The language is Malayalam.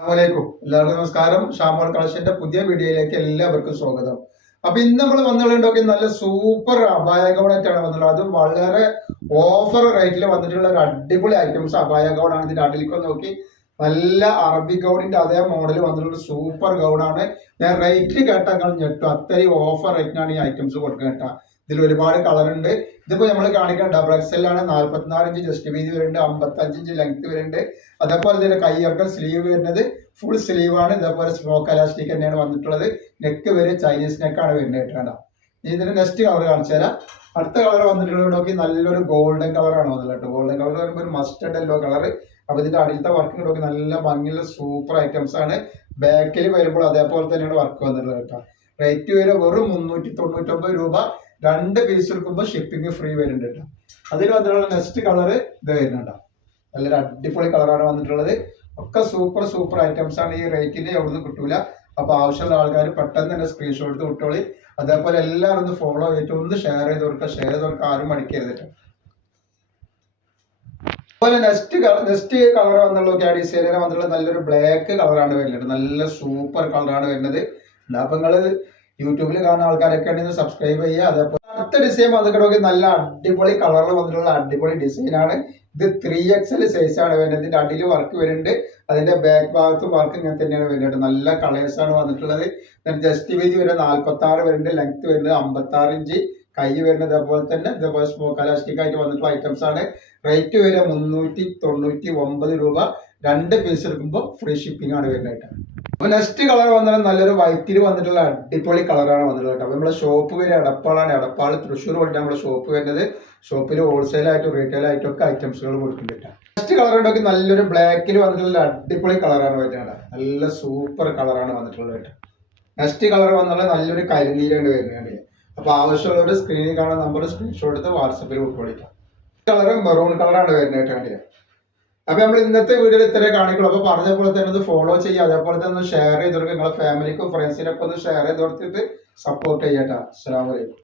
അസ്സലാമലൈക്കും. എല്ലാവർക്കും നമസ്കാരം. ഷാമോൾ കളക്ഷന്റെ പുതിയ വീഡിയോയിലേക്ക് എല്ലാവർക്കും സ്വാഗതം. അപ്പൊ ഇന്ന് നമ്മൾ വന്നിട്ടുണ്ടോ നല്ല സൂപ്പർ അബായ ഗൗണായിട്ടാണ് വന്നിട്ടുള്ളത്. അതും വളരെ ഓഫർ റേറ്റിൽ വന്നിട്ടുള്ള ഒരു അടിപൊളി ഐറ്റംസ് അബായ ഗൗണാണ്. ഇതിന്റെ അടിയിലേക്ക് നോക്കി നല്ല അറബി ഗൗണിന്റെ അതേ മോഡൽ വന്നിട്ടുള്ള സൂപ്പർ ഗൗണാണ്. ഞാൻ റേറ്റ് കേട്ടാൽ ഞെട്ടും. അത്രയും ഓഫർ റേറ്റിനാണ് ഈ ഐറ്റംസ് കൊടുക്കുക കേട്ടാ. ഇതിൽ ഒരുപാട് കളർ ഉണ്ട്. ഇതിപ്പോ നമ്മൾ കാണിക്കാൻ ഡബിൾ എക്സൽ ആണ്. 44 ഇഞ്ച് ജസ്റ്റ് വീതി വരുന്നുണ്ട്, 55 ഇഞ്ച് ലെങ്ത് വരുന്നുണ്ട്. അതേപോലെ തന്നെ കൈയിറക്കം സ്ലീവ് വരുന്നത് ഫുൾ സ്ലീവ് ആണ്. ഇതേപോലെ സ്മോക്ക് എലാസ്റ്റിക് തന്നെയാണ് വന്നിട്ടുള്ളത്. നെക്ക് വരെ ചൈനീസ് നെക്കാണ് വരുന്നത് കേട്ടോ. ഇതിന്റെ നെക്സ്റ്റ് കളർ കാണിച്ചു തരാം. അടുത്ത കളർ വന്നിട്ടുള്ളത് നോക്കി നല്ലൊരു ഗോൾഡൻ കളറാണ് വന്നിട്ടുള്ളത് കേട്ടോ. ഗോൾഡൻ കളർ വരുമ്പോൾ ഒരു മസ്റ്റർഡ് യെല്ലോ കളർ. അപ്പൊ ഇതിന്റെ അടിയിലത്തെ വർക്ക് നോക്കി നല്ല ഭംഗിയുള്ള സൂപ്പർ ഐറ്റംസ് ആണ്. ബാക്കിൽ വരുമ്പോൾ അതേപോലെ തന്നെയാണ് വർക്ക് വന്നിട്ടുള്ളത് കേട്ടോ. റേറ്റ് വരെ വെറും 399 രൂപ. 2 പീസ് എടുക്കുമ്പോൾ ഷിപ്പിംഗ് ഫ്രീ വരുന്നുണ്ട് കേട്ടോ. അതിൽ വന്നിട്ടുള്ള നെക്സ്റ്റ് കളർ ഇത് വരുന്നുണ്ടോ. നല്ലൊരു അടിപൊളി കളറാണ് വന്നിട്ടുള്ളത്. ഒക്കെ സൂപ്പർ സൂപ്പർ ഐറ്റംസ് ആണ്. ഈ റേറ്റിന് എവിടുന്ന് കിട്ടൂല. അപ്പൊ ആവശ്യമുള്ള ആൾക്കാർ പെട്ടെന്ന് തന്നെ സ്ക്രീൻഷോട്ട് എടുത്ത് വിട്ടോളി. അതേപോലെ എല്ലാവരും ഒന്ന് ഫോളോ ചെയ്തിട്ട് ഒന്ന് ഷെയർ ചെയ്ത് കൊടുക്കുക. ആരും മടിക്കരുത് കേട്ടോ. അതുപോലെ നെക്സ്റ്റ് കളർ വന്നുള്ള ഡിസൈനർ വന്നിട്ടുള്ള നല്ലൊരു ബ്ലാക്ക് കളറാണ് വരുന്നത്. നല്ല സൂപ്പർ കളറാണ് വരുന്നത്. അപ്പൊ നിങ്ങള് യൂട്യൂബിൽ കാണുന്ന ആൾക്കാരൊക്കെ ഉണ്ടെങ്കിൽ സബ്സ്ക്രൈബ് ചെയ്യുക. അതേപോലെ അടുത്ത ഡിസൈൻ വന്നിട്ട് നല്ല അടിപൊളി കളറിൽ വന്നിട്ടുള്ള അടിപൊളി ഡിസൈൻ ആണ്. ഇത് 3XL സൈസ് ആണ് വരുന്നത്. ഇതിന്റെ അടിയിൽ വർക്ക് വരുന്നുണ്ട്. അതിന്റെ ബാക്ക് ഭാഗത്ത് വർക്ക് ഇങ്ങനെ തന്നെയാണ് വരുന്നത്. നല്ല കളേഴ്സ് ആണ് വന്നിട്ടുള്ളത്. ജസ്റ്റ് വീതി വരുന്നത് 46 വരുന്നുണ്ട്, ലെങ്ത് വരുന്നത് 56 ഇഞ്ച്, കൈ വരുന്നത് അതേപോലെ തന്നെ ഇതേപോലെ സ്മോക്ക് എലാസ്റ്റിക് ആയിട്ട് വന്നിട്ടുള്ള ഐറ്റംസ് ആണ്. റേറ്റ് വരെ 399 രൂപ. 2 പീസ് എടുക്കുമ്പോൾ ഫ്രീ ഷിപ്പിംഗ് ആണ് വരുന്നത്. അപ്പൊ നെക്സ്റ്റ് കളർ വന്നാൽ നല്ലൊരു വൈറ്റിൽ വന്നിട്ടുള്ള അടിപൊളി കളറാണ് വന്നിട്ടുള്ളത്. അപ്പൊ നമ്മുടെ ഷോപ്പ് വരെ എടപ്പാളാണ്. എടപ്പാൾ തൃശ്ശൂർ വഴി നമ്മുടെ ഷോപ്പ് വരുന്നത്. ഷോപ്പിൽ ഹോൾസെയിൽ ആയിട്ടും റീറ്റെയിൽ ആയിട്ടും ഒക്കെ ഐറ്റംസുകൾ കൊടുക്കുന്നുണ്ട്. നെക്സ്റ്റ് കളർ ഉണ്ടെങ്കിൽ നല്ലൊരു ബ്ലാക്കിൽ വന്നിട്ടുള്ള അടിപൊളി കളറാണ് വരുന്നത്. നല്ല സൂപ്പർ കളറാണ് വന്നിട്ടുള്ളത്. നെക്സ്റ്റ് കളർ വന്നാൽ നല്ലൊരു കരിനീലാണ് വരുന്നത്. അപ്പൊ ആവശ്യമുള്ളവർ സ്ക്രീനിൽ കാണുന്ന നമ്പർ സ്ക്രീൻഷോട്ട് എടുത്ത് വാട്സപ്പിൽ ഉൾക്കൊള്ളിക്കാം. കളർ മെറൂൺ കളറാണ് വരുന്നത്. അപ്പൊ നമ്മൾ ഇന്നത്തെ വീഡിയോയിൽ ഇത്രേ കാണിക്കുള്ളൂ. അപ്പൊ പറഞ്ഞ പോലെ തന്നെ ഒന്ന് ഫോളോ ചെയ്യുക. അതേപോലെ തന്നെ ഒന്ന് ഷെയർ ചെയ്ത് കൊടുക്കുക. നിങ്ങളുടെ ഫാമിലിക്കും ഫ്രണ്ട്സിനൊക്കെ ഒന്ന് ഷെയർ ചെയ്ത് കൊടുത്തിട്ട് സപ്പോർട്ട് ചെയ്യട്ടോ. അസ്സലാമു അലൈക്കും.